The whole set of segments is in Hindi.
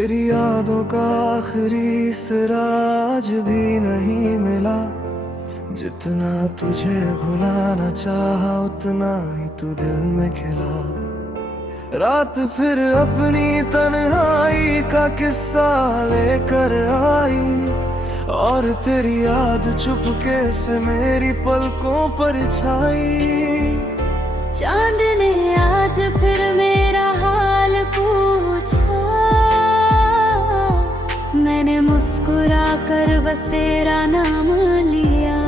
तेरी यादों का आखिरी सिरा आज भी नहीं मिला। जितना तुझे भुलाना चाहा उतना ही तू दिल में खिला। रात फिर अपनी तन्हाई का किस्सा लेकर आई और तेरी याद चुपके से मेरी पलकों पर छाई। चांद ने आज फिर मेरा हाल पूछा, मैंने मुस्कुरा कर बस तेरा नाम लिया।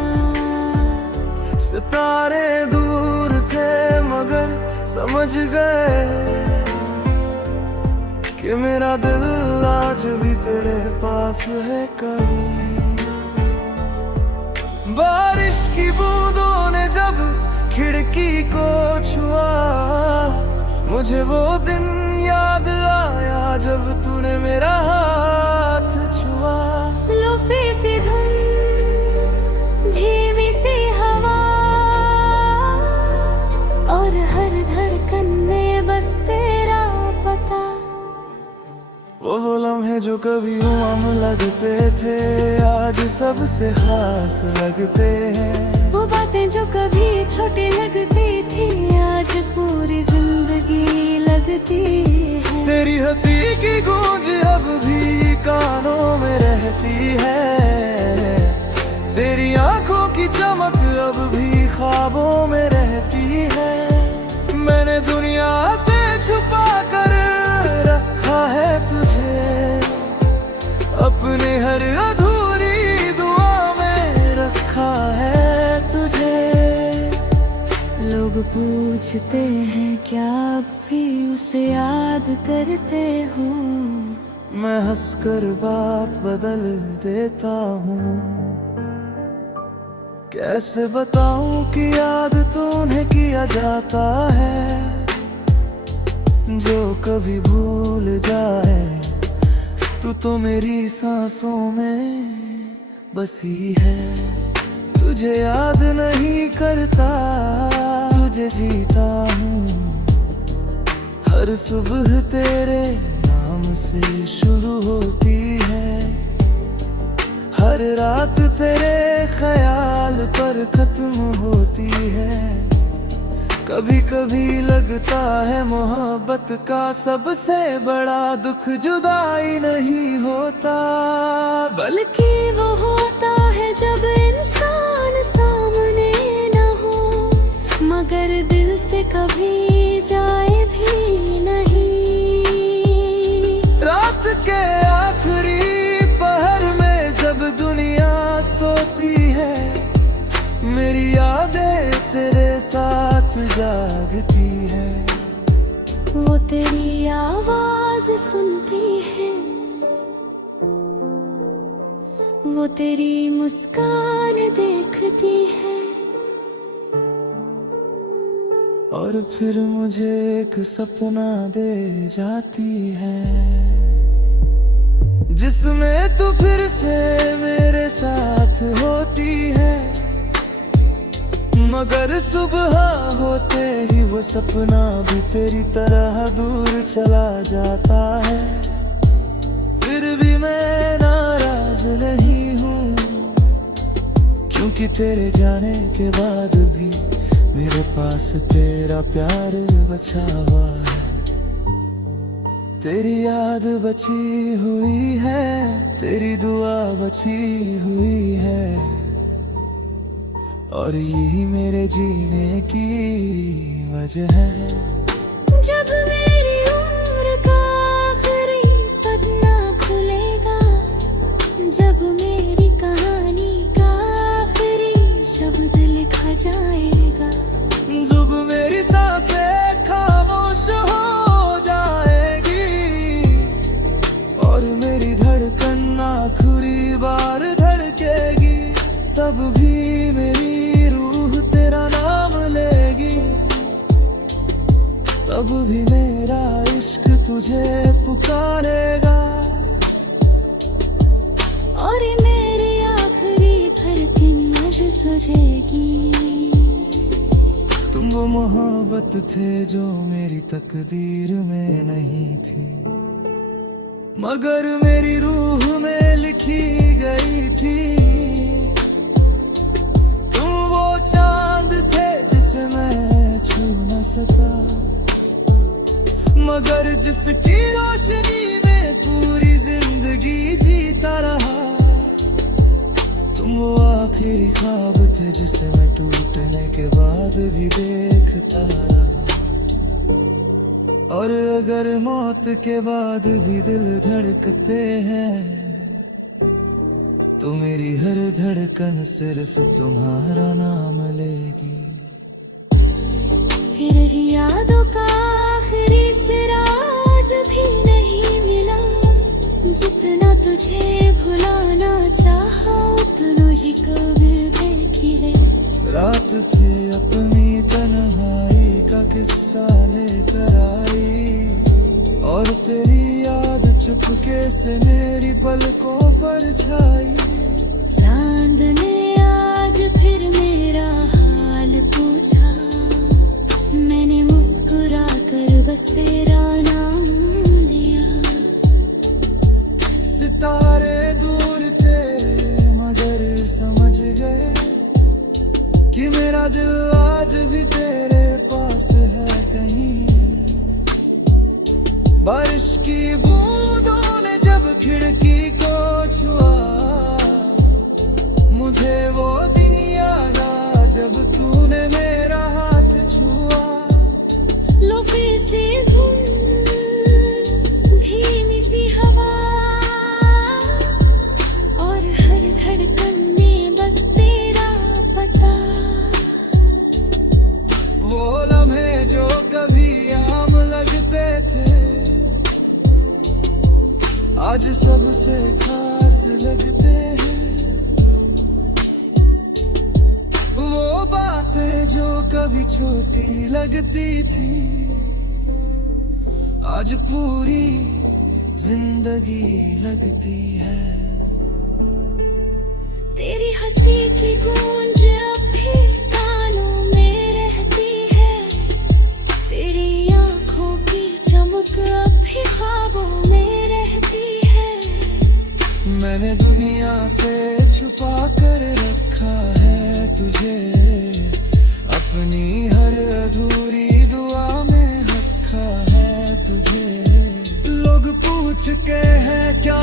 सितारे दूर थे मगर समझ गए कि मेरा दिल आज भी तेरे पास है कहीं। बारिश की बूंदों ने जब खिड़की को छुआ, मुझे वो दिन याद आया जब तूने मेरा हाथ छुआ। लुफी सी धुन, धीमी सी हवा और हर धड़कन में बस तेरा पता। वो लम्हे जो कभी उमम लगते थे आज सबसे खास लगते हैं। वो बातें जो कभी छोटी लगती थी आज पूरी जिंदगी लगती है। तेरी हंसी की गूंज अब भी कानों में रहती है। तेरी आंखों की चमक अब भी ख्वाबों में रहती है। मैंने दुनिया से छुपा कर रखा है तुझे, अपने हर अधूरी दुआ में रखा है तुझे। लोग पूछते हैं क्या अब भी उसे याद करते हो। मैं हंसकर बात बदल देता हूँ। कैसे बताऊं कि याद तो उन्हें किया जाता है जो कभी भूल जाए। तू तो मेरी सांसों में बसी है। तुझे याद नहीं करता, तुझे जीता हूँ। हर सुबह तेरे नाम से शुरू होती है, हर रात तेरे ख्याल पर खत्म होती है। कभी कभी लगता है मोहब्बत का सबसे बड़ा दुख जुदाई नहीं होता, बल्कि वो होता है जब इंसान सामने न हो मगर दिल से कभी जाए भी नहीं। रात के आखिरी पहर में जब दुनिया सोती है, मेरी यादें तेरे साथ जागती है। वो तेरी आवाज सुनती है, वो तेरी मुस्कान देखती है। और फिर मुझे एक सपना दे जाती है जिसमें तू फिर से मेरे साथ होती है। मगर सुबह होते ही वो सपना भी तेरी तरह दूर चला जाता है। फिर भी मैं नाराज नहीं हूँ, क्योंकि तेरे जाने के बाद भी मेरे पास तेरा प्यार बचा हुआ है। तेरी याद बची हुई है, तेरी दुआ बची हुई है, और यही मेरे जीने की वजह है। जब मेरी उम्र का आखिरी पन्ना खुलेगा, जब मेरी कहानी का आखिरी शब्द लिखा जाएगा, जब मेरी सांसें खामोश हो जाएगी और मेरी धड़कन आखिरी बार धड़केगी, तब भी मेरी रूह तेरा नाम लेगी। तब भी मेरा इश्क तुझे पुकारेगा, और ये मेरी आखिरी धड़कन आज तुझे की। तुम वो मोहब्बत थे जो मेरी तकदीर में नहीं थी। मगर मेरी रूह में लिखी गई थी। तुम वो चांद थे जिसे मैं छू न सका, मगर जिसकी रोशनी में पूरी जिंदगी जीता रहा। तुम वो आखिरी ख्वाब थे जिसे मैं टूटने के बाद भी देखता रहा। और अगर मौत के बाद भी दिल धड़कते हैं, तो मेरी हर धड़कन सिर्फ तुम्हारा नाम लेगी। फिर यादों का आखिरी सिरा आज भी नहीं मिला, जितना तुझे भुलाना चाहा उतना ही कभी देखी है। रात फिर अपनी तन्हाई का किस्सा लेकर आई, और तेरी याद चुपके से मेरी पलकों पर छाई। चांद ने आज फिर मेरा हाल पूछा, मैंने मुस्कुरा कर बस तेरा नाम लिया। सितारे दूर थे मगर समझ गए कि मेरा दिल आज भी तेरे पास है कहीं। बारिश की बूंदों ने जब खिड़की को छुआ, मुझे वो दिन याद आया जब तूने मेरा हाथ छुआ। लोफे से धुन, धीमी सी हवा, और हर धड़कन में बस तेरा पता। वो लम्हे जो कभी आम लगते थे, आज सबसे खास लगते हैं। वो बातें जो कभी छोटी लगती थी, आज पूरी जिंदगी लगती है। तेरी हंसी की गूंज अब भी कानों में रहती है, तेरी आंखों की चमक अब भी ख्वाबों में रहती है। मैंने दुनिया से छुपा कर रखा है तुझे, अपनी हर अधूरी दुआ में रखा है तुझे। लोग पूछते हैं क्या